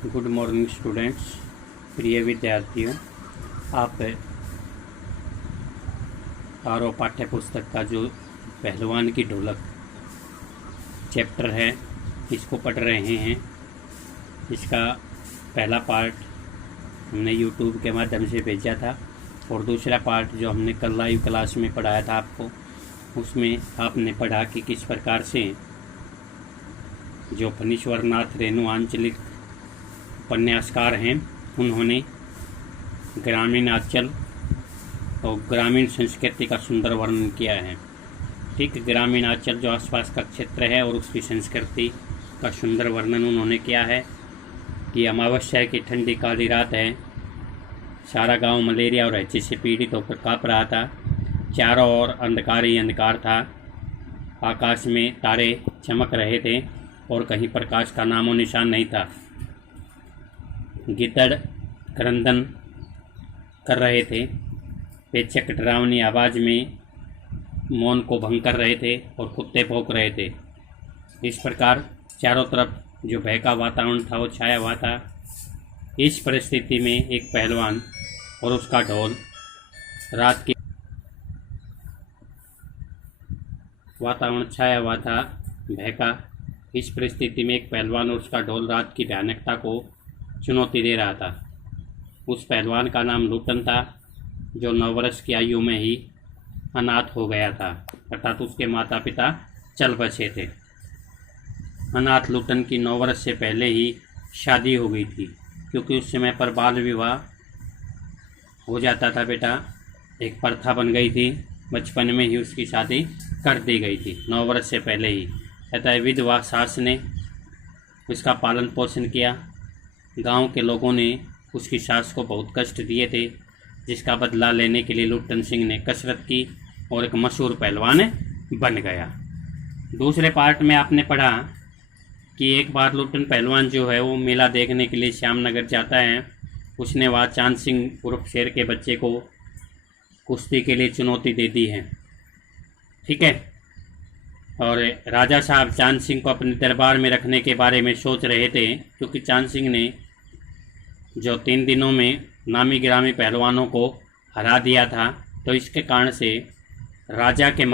Good morning students. प्रिय विद्यार्थियों, आप आरओ पाठ्य पुस्तक का जो पहलवान की ढोलक चैप्टर है इसको पढ़ रहे हैं। इसका पहला पार्ट हमने यूट्यूब के माध्यम से भेजा था और दूसरा पार्ट जो हमने कल लाइव क्लास में पढ़ाया था आपको, उसमें आपने पढ़ा कि किस प्रकार से जो फणीश्वर नाथ रेणु आंचलिक उपन्यासकार हैं उन्होंने ग्रामीण आंचल और ग्रामीण संस्कृति का सुंदर वर्णन किया है। ठीक, ग्रामीण आंचल जो आसपास का क्षेत्र है और उसकी संस्कृति का सुंदर वर्णन उन्होंने किया है कि अमावस्या की ठंडी काली रात है, सारा गांव मलेरिया और हैचे से पीड़ित होकर काँप रहा था, चारों ओर अंधकार ही अंधकार था, आकाश में तारे चमक रहे थे और कहीं प्रकाश का नामो निशान नहीं था। गिद्दड़ क्रंदन कर रहे थे, पेचक डरावनी आवाज़ में मौन को भंग कर रहे थे और कुत्ते भौंक रहे थे। इस प्रकार चारों तरफ जो भय का वातावरण था वो छाया हुआ था। इस परिस्थिति में एक पहलवान और उसका ढोल रात की वातावरण छाया हुआ था भय का। इस परिस्थिति में एक पहलवान और उसका ढोल रात की भयानकता को चुनौती दे रहा था। उस पहलवान का नाम लुटन था, जो 9 वर्ष की आयु में ही अनाथ हो गया था, अर्थात उसके माता पिता चल बसे थे। अनाथ लुटन की 9 वर्ष से पहले ही शादी हो गई थी, क्योंकि उस समय पर बाल विवाह हो जाता था बेटा, एक प्रथा बन गई थी। बचपन में ही उसकी शादी कर दी गई थी, 9 वर्ष से पहले ही। अतः विधवा सास ने उसका पालन पोषण किया। गांव के लोगों ने उसकी सास को बहुत कष्ट दिए थे, जिसका बदला लेने के लिए लुटन सिंह ने कसरत की और एक मशहूर पहलवान बन गया। दूसरे पार्ट में आपने पढ़ा कि एक बार लुटन पहलवान जो है वो मेला देखने के लिए श्यामनगर जाता है। उसने वहाँ चांद सिंह उर्फ शेर के बच्चे को कुश्ती के लिए चुनौती दे दी है। ठीक है, और राजा साहब चांद सिंह को अपने दरबार में रखने के बारे में सोच रहे थे, क्योंकि चांद सिंह ने जो 3 दिनों में नामी गिरामी पहलवानों को हरा दिया था, तो इसके कारण से राजा के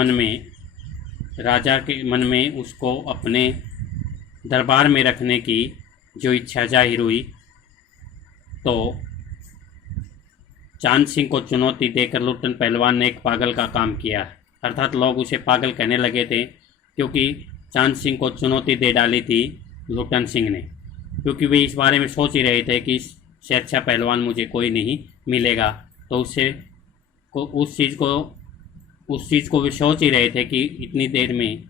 मन में उसको अपने दरबार में रखने की जो इच्छा जाहिर हुई, तो चांद सिंह को चुनौती देकर लुटन पहलवान ने एक पागल का काम किया। अर्थात लोग उसे पागल कहने लगे थे, क्योंकि चांद सिंह को चुनौती दे डाली थी लुटन सिंह ने, क्योंकि वे इस बारे में सोच ही रहे थे कि इससे अच्छा पहलवान मुझे कोई नहीं मिलेगा। तो उस चीज़ को वे सोच ही रहे थे कि इतनी देर में,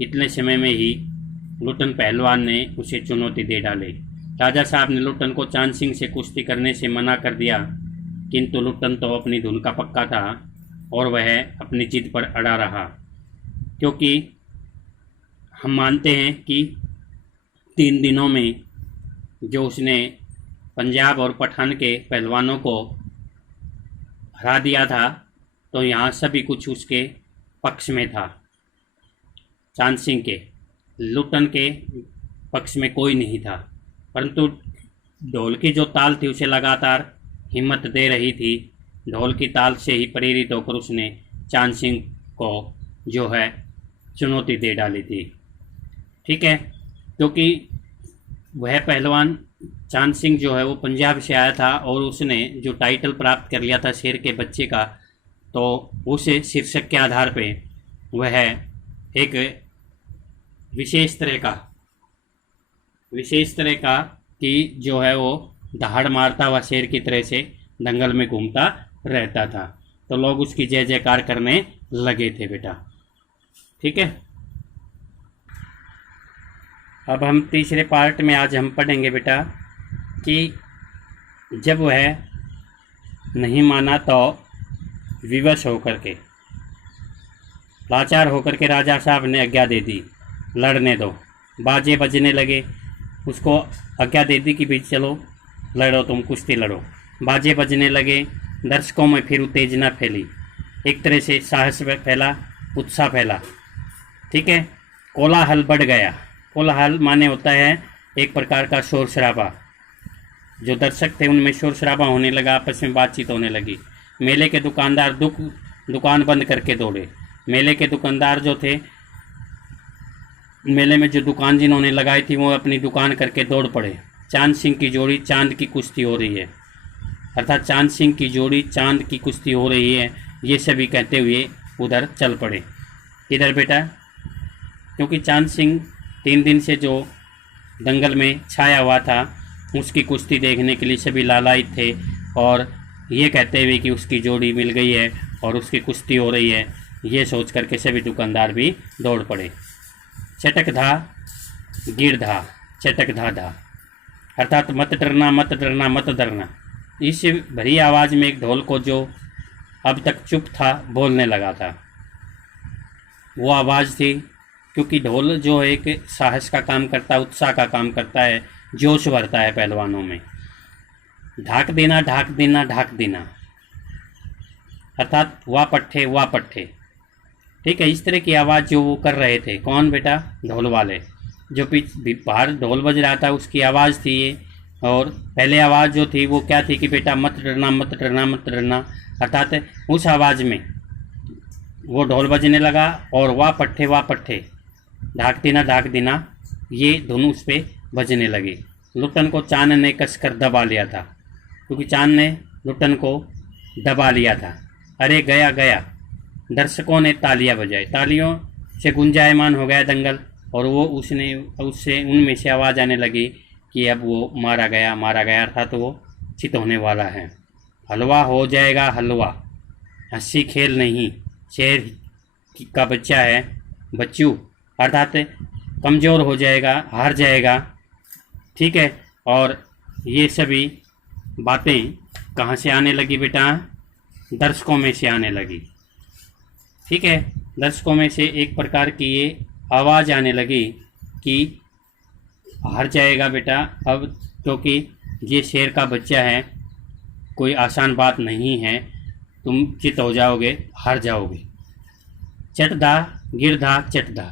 इतने समय में ही लुटन पहलवान ने उसे चुनौती दे डाली। राजा साहब ने लुटन को चांद सिंह से कुश्ती करने से मना कर दिया, किंतु लुटन तो अपनी धुन का पक्का था और वह अपनी जिद पर अड़ा रहा। क्योंकि हम मानते हैं कि 3 दिनों में जो उसने पंजाब और पठान के पहलवानों को हरा दिया था, तो यहाँ सभी कुछ उसके पक्ष में था। चांद सिंह के, लुटन के पक्ष में कोई नहीं था, परंतु ढोल की जो ताल थी उसे लगातार हिम्मत दे रही थी। ढोल की ताल से ही प्रेरित होकर उसने चांद सिंह को जो है चुनौती दे डाली थी। ठीक है, क्योंकि वह पहलवान चांद सिंह जो है वो पंजाब से आया था और उसने जो टाइटल प्राप्त कर लिया था शेर के बच्चे का, तो उसे शीर्षक के आधार पे वह एक विशेष तरह का कि जो है वो दहाड़ मारता हुआ शेर की तरह से दंगल में घूमता रहता था। तो लोग उसकी जय जयकार करने लगे थे बेटा। ठीक है, अब हम तीसरे पार्ट में आज हम पढ़ेंगे बेटा कि जब वह नहीं माना तो विवश होकर के, लाचार होकर के राजा साहब ने आज्ञा दे दी, लड़ने दो। बाजे बजने लगे, उसको आज्ञा दे दी कि भाई चलो लड़ो, तुम कुश्ती लड़ो। बाजे बजने लगे, दर्शकों में फिर उत्तेजना फैली, एक तरह से साहस फैला, उत्साह फैला। ठीक है, कोलाहल बढ़ गया। कोलाहल माने होता है एक प्रकार का शोर शराबा। जो दर्शक थे उनमें शोर शराबा होने लगा, आपस में बातचीत होने लगी। मेले के दुकानदार दुकान बंद करके दौड़े। मेले के दुकानदार जो थे, मेले में जो दुकान जिन्होंने लगाई थी वो अपनी दुकान करके दौड़ पड़े। चांद सिंह की जोड़ी चांद की कुश्ती हो रही है, अर्थात चांद सिंह की जोड़ी चांद की कुश्ती हो रही है, ये सभी कहते हुए उधर चल पड़े। इधर बेटा, क्योंकि चांद सिंह 3 दिन से जो दंगल में छाया हुआ था उसकी कुश्ती देखने के लिए सभी लालायित थे, और ये कहते हुए कि उसकी जोड़ी मिल गई है और उसकी कुश्ती हो रही है, ये सोच करके सभी दुकानदार भी दौड़ पड़े। चटक धा गिरधा चटक धा धा, अर्थात मत डरना मत डरना मत डरना। इस भरी आवाज़ में एक ढोल को जो अब तक चुप था बोलने लगा था। वो आवाज़ थी, क्योंकि ढोल जो है एक साहस का काम करता है, उत्साह का काम करता है, जोश भरता है पहलवानों में। ढाक देना ढाक देना ढाक देना, अर्थात वाह पट्ठे वाह पट्ठे। ठीक है, इस तरह की आवाज़ जो वो कर रहे थे। कौन बेटा? ढोल वाले। जो बाहर ढोल बज रहा था उसकी आवाज़ थी ये। और पहले आवाज़ जो थी वो क्या थी कि बेटा मत डरना मत डरना मत डरना, अर्थात उस आवाज़ में वो ढोल बजने लगा और वाह पट्ठे ढाक देना ये दोनों उस पर बजने लगे। लुट्टन को चांद ने कसकर दबा लिया था, क्योंकि चांद ने लुट्टन को दबा लिया था। अरे गया गया, दर्शकों ने तालियां बजाई, तालियों से गुंजायमान हो गया दंगल, और वो उससे उनमें से आवाज़ आने लगी कि अब वो मारा गया, अर्थात तो वो चित होने वाला है। हलवा हो जाएगा हलवा, हंसी खेल नहीं, शेर का बच्चा है बच्चू, अर्थात कमज़ोर हो जाएगा, हार जाएगा। ठीक है, और ये सभी बातें कहाँ से आने लगी बेटा? दर्शकों में से आने लगी। ठीक है, दर्शकों में से एक प्रकार की ये आवाज़ आने लगी कि हार जाएगा बेटा अब, क्योंकि ये शेर का बच्चा है, कोई आसान बात नहीं है, तुम चित हो जाओगे, हार जाओगे। चटदा गिरधा चटदा,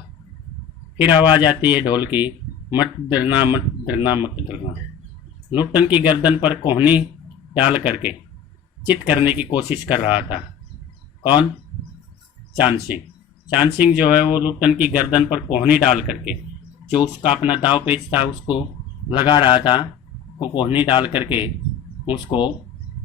फिर आवाज़ आती है ढोल की, मत डरना मत डरना मत डरना। लुट्टन की गर्दन पर कोहनी डाल करके चित करने की कोशिश कर रहा था। कौन? चांद सिंह। चांद सिंह जो है वो लुट्टन की गर्दन पर कोहनी डाल करके, जो उसका अपना दाव पेच था उसको लगा रहा था, वो कोहनी डाल करके उसको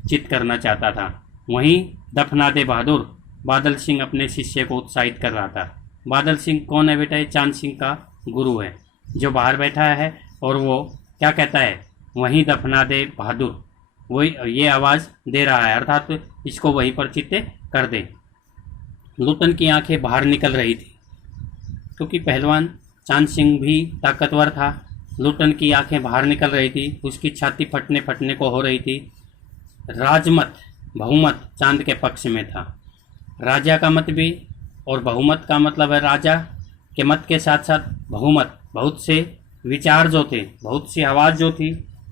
चित करना चाहता था। वहीं दफनादे बहादुर बादल सिंह अपने शिष्य को उत्साहित कर रहा था। बादल सिंह कौन है बेटा? ये चांद सिंह का गुरु है, जो बाहर बैठा है, और वो क्या कहता है? वहीं दफनादे बहादुर, वही ये आवाज़ दे रहा है, अर्थात इसको वहीं पर चित्त कर दे। लुट्टन की आंखें बाहर निकल रही थी, क्योंकि पहलवान चांद सिंह भी ताकतवर था। लुट्टन की आंखें बाहर निकल रही थी, उसकी छाती फटने को हो रही थी। राजमत बहुमत चांद के पक्ष में था। राजा का मत भी, और बहुमत का मतलब है राजा के मत के साथ साथ बहुमत, बहुत से विचार जो थे, बहुत सी आवाज़ जो थी,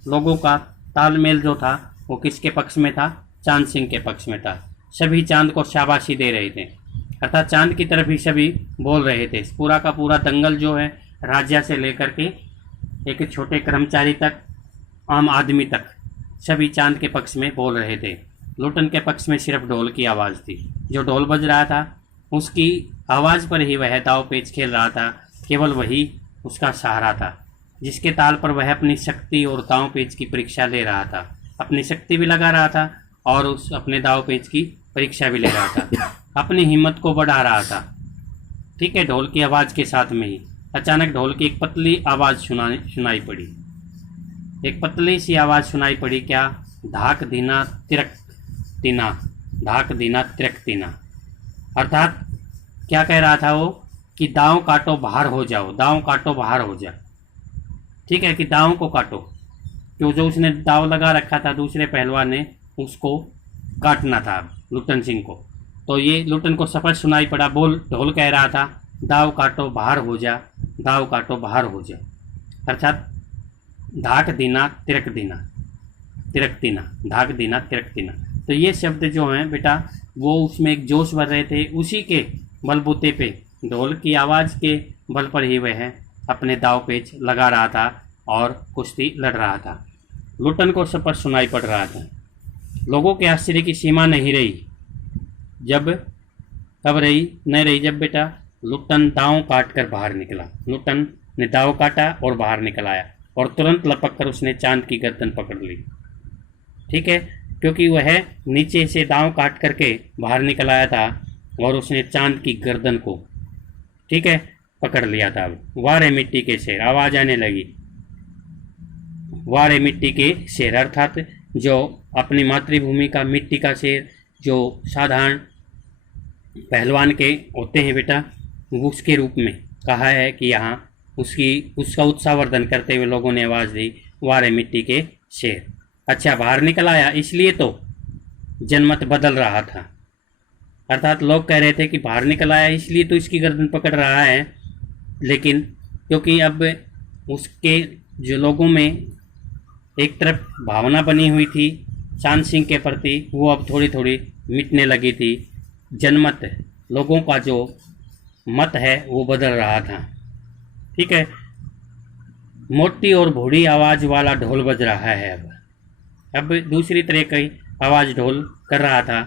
लोगों का तालमेल जो था, वो किसके पक्ष में था? चांद सिंह के पक्ष में था। सभी चांद को शाबाशी दे रहे थे, अर्थात चांद की तरफ ही सभी बोल रहे थे। पूरा का पूरा दंगल जो है, राजा से लेकर के एक छोटे कर्मचारी तक, आम आदमी तक, सभी चांद के पक्ष में बोल रहे थे। लुट्टन के पक्ष में सिर्फ ढोल की आवाज़ थी। जो ढोल बज रहा था उसकी आवाज़ पर ही वह दाव पेच खेल रहा था, केवल वही उसका सहारा था, जिसके ताल पर वह अपनी शक्ति और दाव पेच की परीक्षा ले रहा था। अपनी शक्ति भी लगा रहा था और उस अपने दाव पेच की परीक्षा भी ले रहा था, अपनी हिम्मत को बढ़ा रहा था। ठीक है, ढोल की आवाज़ के साथ में ही अचानक ढोल की एक पतली आवाज़ सुनाई पड़ी। एक पतली सी आवाज़ सुनाई पड़ी। क्या? धाक दीना तिरक तीना, धाक दीना तिरक तीना, अर्थात क्या कह रहा था वो? कि दांव काटो बाहर हो जाओ, दांव काटो बाहर हो जाओ। ठीक है, कि दांव को काटो, क्यों? जो उसने दांव लगा रखा था दूसरे पहलवान ने, उसको काटना था लुट्टन सिंह को। तो ये लुट्टन को सफल सुनाई पड़ा। ढोल कह रहा था, दाव काटो बाहर हो जा, दाव काटो बाहर हो जा, अर्थात धाक दीना तिरक दीना, तिरक दीना, धाक दीना तिरक दीना। तो ये शब्द जो हैं बेटा, वो उसमें एक जोश भर रहे थे। उसी के बलबूते पे, ढोल की आवाज़ के बल पर ही वह अपने दाव पेच लगा रहा था और कुश्ती लड़ रहा था। लुटन को सब पर सुनाई पड़ रहा था। लोगों के आश्चर्य की सीमा नहीं रही जब कब रही नहीं रही जब बेटा लुटन दांव काट कर बाहर निकला। लुटन ने दांव काटा और बाहर निकल आया और तुरंत लपक कर उसने चांद की गर्दन पकड़ ली। ठीक है, क्योंकि वह नीचे से दांव काट करके बाहर निकल आया था और उसने चांद की गर्दन को, ठीक है, पकड़ लिया था। वाह रे मिट्टी के शेर, आवाज आने लगी। वाह रे मिट्टी के शेर अर्थात जो अपनी मातृभूमि का मिट्टी का शेर जो साधारण पहलवान के होते हैं बेटा, उसके रूप में कहा है कि यहाँ उसका उत्साहवर्धन करते हुए लोगों ने आवाज़ दी, वाह रे मिट्टी के शेर। अच्छा, बाहर निकल आया इसलिए तो जनमत बदल रहा था। अर्थात लोग कह रहे थे कि बाहर निकल आया इसलिए तो इसकी गर्दन पकड़ रहा है, लेकिन क्योंकि अब उसके जो लोगों में एक तरफ भावना बनी हुई थी चांद सिंह के प्रति, वो अब थोड़ी थोड़ी मिटने लगी थी। जनमत, लोगों का जो मत है वो बदल रहा था। ठीक है, मोटी और बूढ़ी आवाज़ वाला ढोल बज रहा है। अब दूसरी तरह की आवाज़ ढोल कर रहा था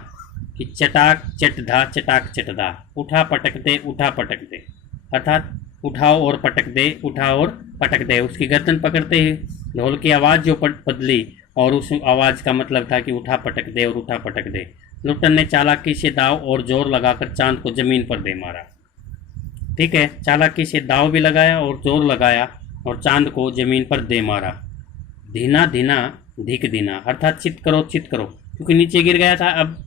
कि चटाक चटधा चटाक चटधा, उठा पटक दे उठा पटक दे, अर्थात उठाओ और पटक दे, उठाओ और पटक दे। उसकी गर्दन पकड़ते ही ढोल की आवाज़ जो बदली और उस आवाज़ का मतलब था कि उठा पटक दे और उठा पटक दे। लुटन ने चालाकी से दाव और जोर लगाकर चांद को जमीन पर दे मारा। ठीक है, चालाकी से दाव भी लगाया और जोर लगाया और चांद को जमीन पर दे मारा। धीना धीना धिक धीना, अर्थात चित करो क्योंकि नीचे गिर गया था। अब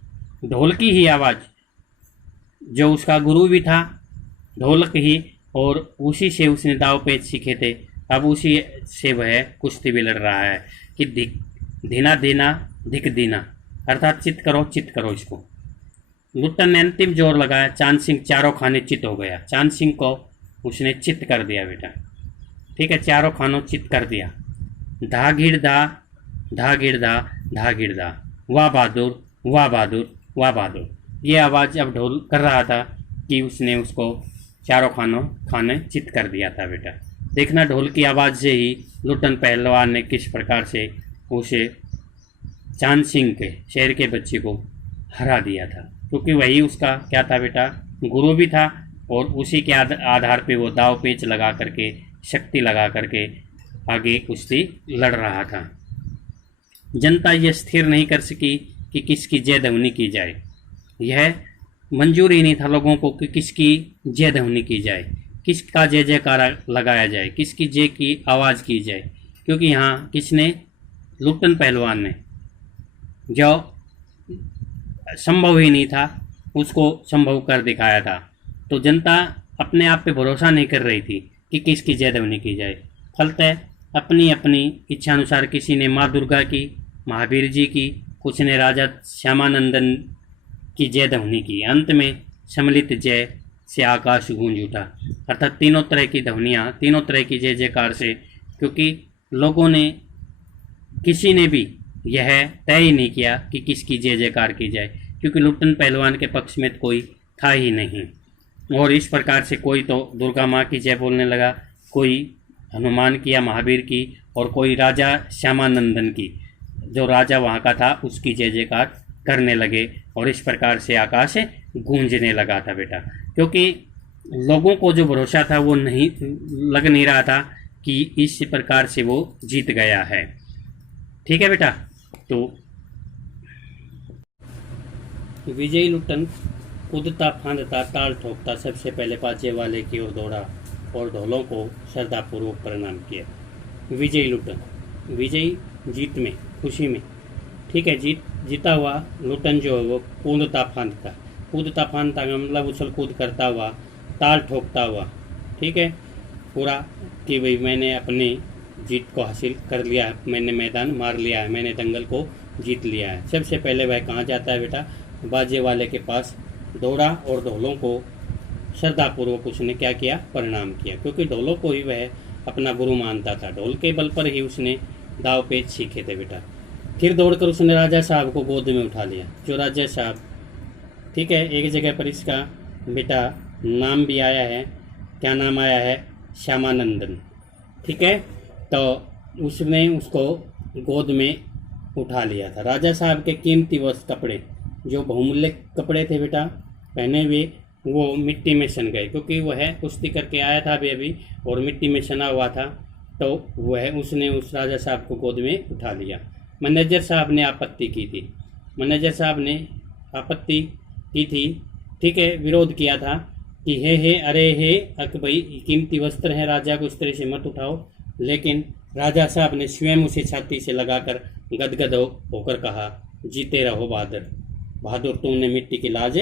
ढोल की ही आवाज़, जो उसका गुरु भी था ढोलक ही, और उसी से उसने दाव पेच सीखे थे, अब उसी से वह कुश्ती भी लड़ रहा है कि धीना धीना धिक धीना, अर्थात चित करो इसको। लुटन ने अंतिम जोर लगाया, चांद सिंह चारों खाने चित हो गया। चांद सिंह को उसने चित कर दिया बेटा। ठीक है, चारों खानों चित कर दिया। धा गिड़ धा धा गिड़ धा धा गिड़ धा, वाह बहादुर वाह बहादुर वाह बहादुर। ये आवाज़ अब ढोल कर रहा था कि उसने उसको चारों खाने चित कर दिया था बेटा। देखना ढोल की आवाज़ से ही लुटन पहलवान ने किस प्रकार से उसे चांद सिंह के शेर के बच्चे को हरा दिया था, क्योंकि वही उसका क्या था बेटा, गुरु भी था, और उसी के आधार पे वो दाव पेच लगा करके, शक्ति लगा करके आगे कुश्ती लड़ रहा था। जनता यह स्थिर नहीं कर सकी कि किसकी जय ध्वनि की जाए। यह मंजूर ही नहीं था लोगों को कि किसकी जय ध्वनि की जाए, किसका जय जयकारा लगाया जाए, किसकी जय की आवाज़ की जाए, क्योंकि यहाँ किसने, लुटन पहलवान ने, जो संभव ही नहीं था उसको संभव कर दिखाया था। तो जनता अपने आप पे भरोसा नहीं कर रही थी कि किसकी जय ध्वनि की जाए। फलतः अपनी अपनी इच्छानुसार किसी ने माँ दुर्गा की, महावीर जी की, कुछ ने राजा श्यामानंदन की जय ध्वनि की। अंत में सम्मिलित जय से आकाश गूंज उठा, अर्थात तीनों तरह की ध्वनियाँ, तीनों तरह की जय जयकार से, क्योंकि लोगों ने, किसी ने भी यह तय ही नहीं किया कि किसकी जय जयकार की जाए, क्योंकि लुटन पहलवान के पक्ष में कोई था ही नहीं। और इस प्रकार से कोई तो दुर्गा माँ की जय बोलने लगा, कोई हनुमान की या महावीर की, और कोई राजा श्यामानंदन की, जो राजा वहाँ का था, उसकी जय जयकार करने लगे। और इस प्रकार से आकाश गूंजने लगा था बेटा, क्योंकि लोगों को जो भरोसा था वो लग नहीं रहा था कि इस प्रकार से वो जीत गया है। ठीक है बेटा, तो विजयी लुटन कूदता फांदता ताल ठोकता सबसे पहले बाजे वाले की ओर दौड़ा और ढोलों को श्रद्धापूर्वक प्रणाम किया। विजयी लुटन, विजयी जीत में, खुशी में। ठीक है, जीता हुआ लुटन जो है वो कूदता फांदता का मतलब उछल कूद करता हुआ, ताल ठोकता हुआ, ठीक है, पूरा कि भाई मैंने अपनी जीत को हासिल कर लिया है, मैंने मैदान मार लिया है, मैंने दंगल को जीत लिया है। सबसे पहले वह कहाँ जाता है बेटा, बाजे वाले के पास दौड़ा और ढोलों को श्रद्धापूर्वक उसने क्या किया, प्रणाम किया, क्योंकि ढोलों को ही वह अपना गुरु मानता था। ढोल के बल पर ही उसने दाव पेच सीखे थे बेटा। फिर दौड़कर उसने राजा साहब को गोद में उठा लिया, जो राजा साहब, ठीक है, एक जगह पर इसका बेटा नाम भी आया है, क्या नाम आया है, श्यामानंदन। ठीक है, तो उसने उसको गोद में उठा लिया था। राजा साहब के कीमती वस्त्र कपड़े, जो बहुमूल्य कपड़े थे बेटा पहने हुए, वो मिट्टी में सन गए, क्योंकि वह कुश्ती करके आया था अभी और मिट्टी में सना हुआ था, तो वह उसने उस राजा साहब को गोद में उठा लिया। मैनेजर साहब ने आपत्ति की थी, मैनेजर साहब ने आपत्ति की थी, ठीक है, विरोध किया था कि हे अरे हे अक भाई कीमती वस्त्र हैं, राजा को इस तरह से मत उठाओ। लेकिन राजा साहब ने स्वयं उसे छाती से लगाकर गदगद होकर कहा, जीते रहो बहादुर, बहादुर तुमने मिट्टी की लाज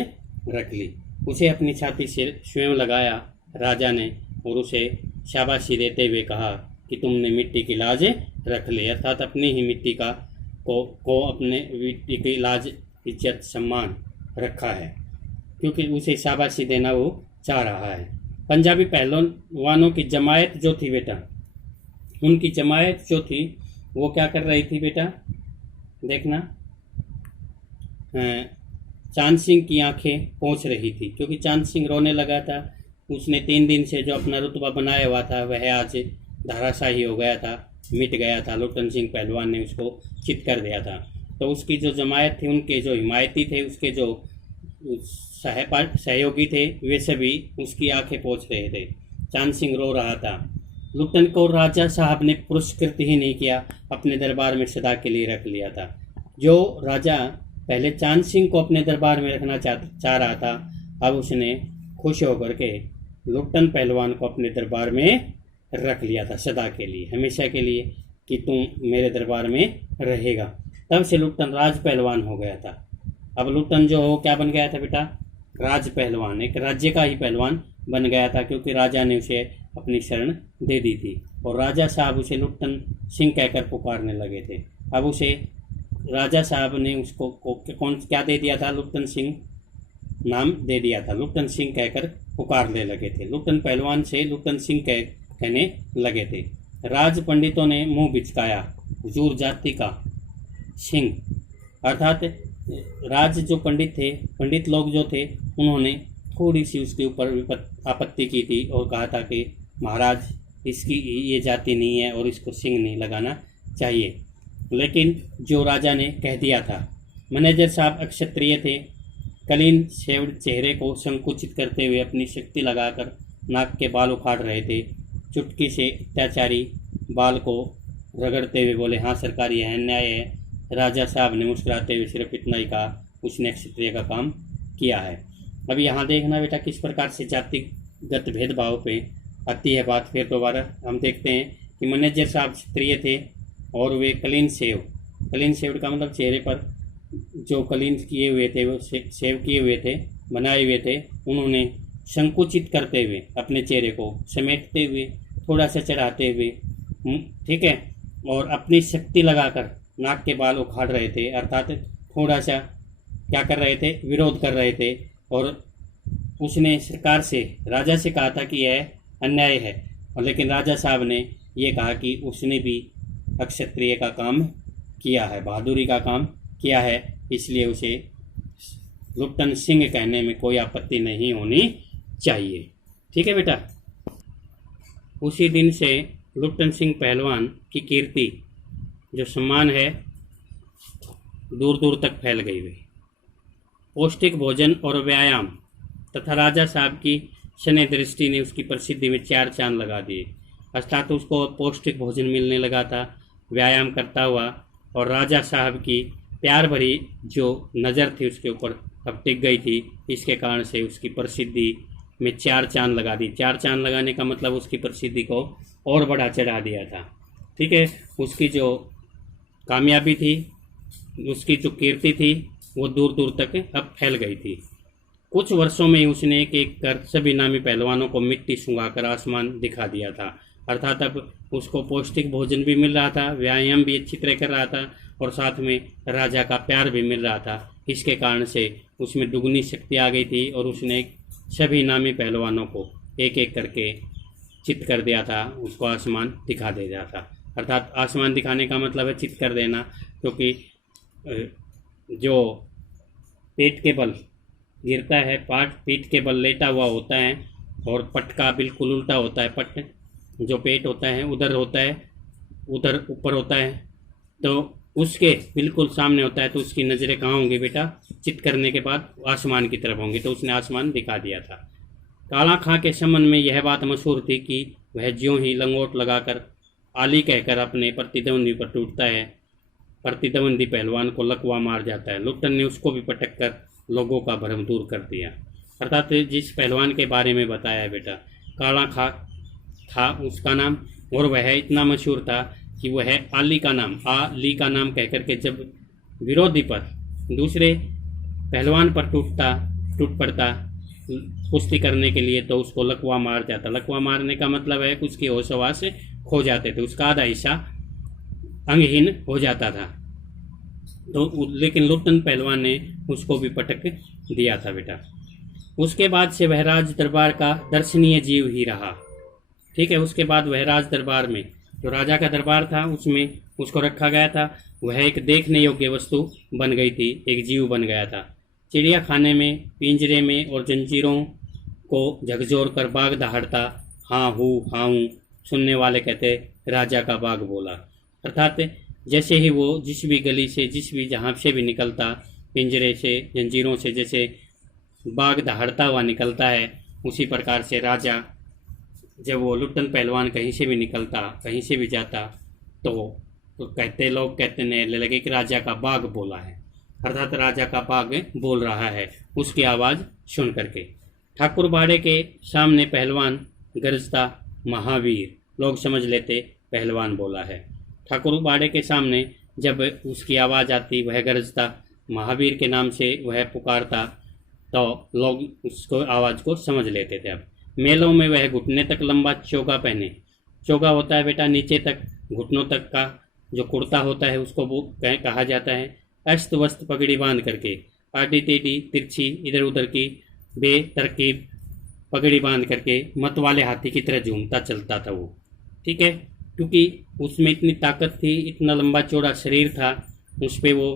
रख ली। उसे अपनी छाती से स्वयं लगाया राजा ने और उसे शाबाशी देते हुए कहा कि तुमने मिट्टी की लाज रख ली, अर्थात अपनी ही मिट्टी को अपने मिट्टी की लाज इज्जत सम्मान रखा है, क्योंकि उसे शाबाशी देना वो चाह रहा है। पंजाबी पहलवानों की जमायत जो थी बेटा, उनकी जमायत जो थी वो क्या कर रही थी बेटा, देखना, चांद सिंह की आंखें पहुंच रही थी, क्योंकि चांद सिंह रोने लगा था। उसने 3 दिन से जो अपना रुतबा बनाया हुआ था वह आज धाराशाही हो गया था, मिट गया था। लुट्टन सिंह पहलवान ने उसको चित कर दिया था। तो उसकी जो जमायत थी, उनके जो हिमायती थे, उसके जो सहयोगी थे, वे सभी उसकी आंखें पोंछ रहे थे। चांद सिंह रो रहा था। लुट्टन को राजा साहब ने पुरस्कृत ही नहीं किया, अपने दरबार में सदा के लिए रख लिया था। जो राजा पहले चांद सिंह को अपने दरबार में रखना चाह रहा था, अब उसने खुश होकर के लुट्टन पहलवान को अपने दरबार में रख लिया था सदा के लिए, हमेशा के लिए, कि तुम मेरे दरबार में रहेगा। तब से लुट्टन राज पहलवान हो गया था। अब लुट्टन जो हो क्या बन गया था बेटा, राज पहलवान, एक राज्य का ही पहलवान बन गया था, क्योंकि राजा ने उसे अपनी शरण दे दी थी और राजा साहब उसे लुट्टन सिंह कहकर पुकारने लगे थे। अब उसे राजा साहब ने उसको कौन क्या दे दिया था, लुट्टन सिंह नाम दे दिया था, लुट्टन सिंह कहकर पुकारने लगे थे। लुट्टन पहलवान से लुट्टन सिंह कहने लगे थे। राज पंडितों ने मुंह बिचकाया, हुजूर जाति का सिंह, अर्थात राज जो पंडित थे, पंडित लोग जो थे, उन्होंने थोड़ी सी उसके ऊपर आपत्ति की थी और कहा था कि महाराज इसकी ये जाति नहीं है और इसको सिंह नहीं लगाना चाहिए। लेकिन जो राजा ने कह दिया था, मैनेजर साहब अक्षत्रिय थे, कलीन चेहरे को संकुचित करते हुए अपनी शक्ति लगाकर नाक के बाल उखाड़ रहे थे। चुटकी से अत्याचारी बाल को रगड़ते हुए बोले, हाँ सरकार यह अन्याय है। राजा साहब ने मुस्कुराते हुए सिर्फ इतना ही कहा, उसने क्षत्रिय का काम किया है। अब यहाँ देखना बेटा किस प्रकार से जातिगत भेदभाव पे आती है बात। फिर दोबारा हम देखते हैं कि मैनेजर साहब क्षत्रिय थे और वे कलीन सेव का मतलब चेहरे पर जो कलीन किए हुए थे, वो सेव किए हुए थे, बनाए हुए थे, उन्होंने संकुचित करते हुए अपने चेहरे को समेटते हुए, थोड़ा सा चढ़ाते हुए, ठीक है, और अपनी शक्ति लगाकर नाक के बाल उखाड़ रहे थे, अर्थात थोड़ा सा क्या कर रहे थे, विरोध कर रहे थे। और उसने सरकार से, राजा से कहा था कि यह अन्याय है, और लेकिन राजा साहब ने ये कहा कि उसने भी अक्षत्रिय का काम किया है, बहादुरी का काम किया है, इसलिए उसे लुट्टन सिंह कहने में कोई आपत्ति नहीं होनी चाहिए। ठीक है बेटा। उसी दिन से लुट्टन सिंह पहलवान की कीर्ति, जो सम्मान है, दूर दूर तक फैल गई हुई। पौष्टिक भोजन और व्यायाम तथा राजा साहब की शनि दृष्टि ने उसकी प्रसिद्धि में 4 चांद लगा दिए, अर्थात उसको पौष्टिक भोजन मिलने लगा था, व्यायाम करता हुआ, और राजा साहब की प्यार भरी जो नज़र थी उसके ऊपर अब टिक गई थी। इसके कारण से उसकी प्रसिद्धि में 4 चांद लगा दी। 4 चांद लगाने का मतलब उसकी प्रसिद्धि को और बढ़ा चढ़ा दिया था। ठीक है, उसकी जो कामयाबी थी, उसकी जो कीर्ति थी, वो दूर दूर तक अब फैल गई थी। कुछ वर्षों में ही उसने एक एक कर सभी नामी पहलवानों को मिट्टी सूंघाकर आसमान दिखा दिया था, अर्थात अब उसको पौष्टिक भोजन भी मिल रहा था, व्यायाम भी अच्छी तरह कर रहा था, और साथ में राजा का प्यार भी मिल रहा था। इसके कारण से उसमें दुगनी शक्ति आ गई थी और उसने सभी नामी पहलवानों को एक एक करके चित कर दिया था, उसको आसमान दिखा दे दिया था। अर्थात आसमान दिखाने का मतलब है चित कर देना, क्योंकि जो पेट के बल गिरता है, पीठ के बल लेटा हुआ होता है, और पट का बिल्कुल उल्टा होता है। पट जो पेट होता है उधर होता है, उधर ऊपर होता है, तो उसके बिल्कुल सामने होता है, तो उसकी नज़रें कहाँ होंगी बेटा? चित करने के बाद आसमान की तरफ होंगी, तो उसने आसमान दिखा दिया था। काला खां के संबंध में यह बात मशहूर थी कि वह ज्यों ही लंगोट लगाकर आली कहकर अपने प्रतिद्वंदी पर टूटता है, प्रतिद्वंदी पहलवान को लकवा मार जाता है। लुट्टन ने उसको भी पटक कर लोगों का भ्रम दूर कर दिया। अर्थात जिस पहलवान के बारे में बताया है बेटा, काला खां था उसका नाम, और वह इतना मशहूर था कि वह आली का नाम कह करके जब विरोधी पर, दूसरे पहलवान पर टूट पड़ता कुश्ती करने के लिए, तो उसको लकवा मार जाता। लकवा मारने का मतलब है कि उसकी होश हवास खो जाते थे, उसका आधा हिस्सा अंगहीन हो जाता था। तो लेकिन लुट्टन पहलवान ने उसको भी पटक दिया था बेटा। उसके बाद से वह राज दरबार का दर्शनीय जीव ही रहा। ठीक है, उसके बाद वह राज दरबार में, जो राजा का दरबार था उसमें उसको रखा गया था। वह एक देखने योग्य वस्तु बन गई थी, एक जीव बन गया था। चिड़िया खाने में, पिंजरे में और जंजीरों को झकझोर कर बाघ दहाड़ता, हाँ हूँ, सुनने वाले कहते राजा का बाघ बोला। अर्थात जैसे ही वो जिस भी गली से, जिस भी जहाँ से भी निकलता, पिंजरे से, जंजीरों से जैसे बाघ दहाड़ता हुआ निकलता है, उसी प्रकार से राजा, जब वो लुट्टन पहलवान कहीं से भी निकलता, कहीं से भी जाता, तो लोग कहते लगे कि राजा का बाघ बोला है। अर्थात राजा का बाघ बोल रहा है, उसकी आवाज़ सुन करके। ठाकुर बाड़े के सामने पहलवान गरजता, महावीर, लोग समझ लेते पहलवान बोला है। ठाकुर बाड़े के सामने जब उसकी आवाज़ आती, वह गरजता, महावीर के नाम से वह पुकारता, तो लोग उसको आवाज़ को समझ लेते थे। अब मेलों में वह घुटने तक लंबा चोगा पहने, चोगा होता है बेटा नीचे तक, घुटनों तक का जो कुर्ता होता है उसको वो कहा जाता है। अस्त वस्त पगड़ी बांध करके, आटी टेढ़ी तिरछी इधर उधर की बेतरकीब पगड़ी बांध करके मत वाले हाथी की तरह झूमता चलता था वो। ठीक है, क्योंकि उसमें इतनी ताकत थी, इतना लंबा चौड़ा शरीर था, उस पर वो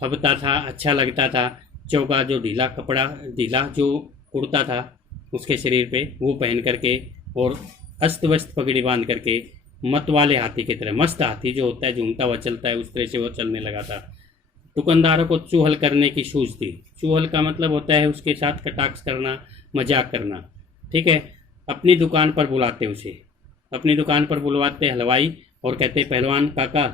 फबता था, अच्छा लगता था। चौगा जो ढीला जो कुर्ता था उसके शरीर पे, वो पहन करके और अस्त व्यस्त पगड़ी बांध करके मत वाले हाथी की तरह, मस्त हाथी जो होता है झूमता हुआ चलता है, उस तरह से वो चलने लगा था। दुकानदारों को चूहल करने की सूझ थी। चूहल का मतलब होता है उसके साथ कटाक्ष करना, मजाक करना। ठीक है, अपनी दुकान पर बुलाते उसे, अपनी दुकान पर बुलवाते हलवाई और कहते पहलवान काका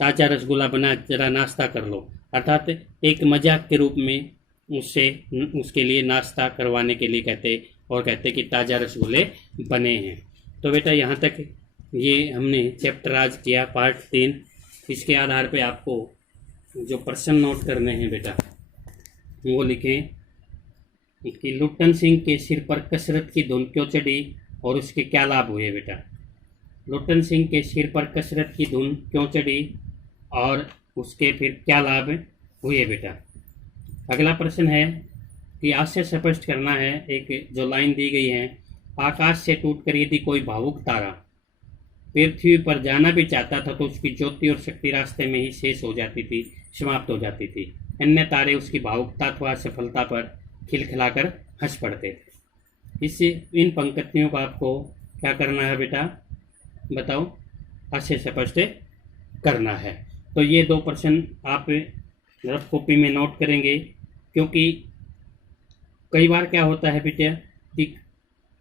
ताज़ा रसगुल्ला बना, जरा नाश्ता कर लो। अर्थात एक मजाक के रूप में उसके लिए नाश्ता करवाने के लिए कहते, और कहते कि ताज़ा रसगुल्ले बने हैं। तो बेटा यहाँ तक ये हमने चैप्टर आज किया, पार्ट 3। इसके आधार पे आपको जो प्रश्न नोट करने हैं बेटा, वो लिखें कि लुट्टन सिंह के सिर पर कसरत की धुन क्यों चढ़ी और उसके क्या लाभ हुए बेटा। लुट्टन सिंह के सिर पर कसरत की धुन क्यों चढ़ी और उसके फिर क्या लाभ हुए बेटा। अगला प्रश्न है कि आशय स्पष्ट करना है। एक जो लाइन दी गई है, आकाश से टूटकर यदि कोई भावुक तारा पृथ्वी पर जाना भी चाहता था तो उसकी ज्योति और शक्ति रास्ते में ही शेष हो जाती थी, समाप्त हो जाती थी। अन्य तारे उसकी भावुकता अथवा सफलता पर खिलखिलाकर हंस पड़ते थे। इससे इन पंक्तियों का आपको क्या करना है बेटा, बताओ, आशय स्पष्ट करना है। तो ये 2 प्रश्न आप रफ कॉपी में नोट करेंगे, क्योंकि कई बार क्या होता है बेटा कि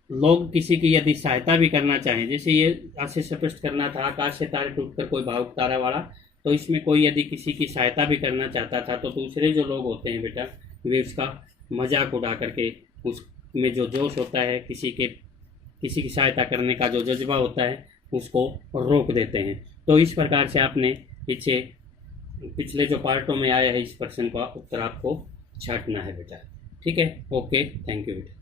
लोग किसी की यदि सहायता भी करना चाहें, जैसे ये आशय स्पष्ट करना था, आकाश से तारे टूटकर कोई भावुक तारा वाला, तो इसमें कोई यदि किसी की सहायता भी करना चाहता था तो दूसरे जो लोग होते हैं बेटा, वे उसका मजाक उड़ा करके, उसमें जो जोश होता है, किसी की सहायता करने का जो जज्बा होता है, उसको रोक देते हैं। तो इस प्रकार से आपने पिछले जो पार्टों में आया है, इस प्रश्न का उत्तर आपको छांटना है बेटा। ठीक है, ओके, थैंक यू बेटा।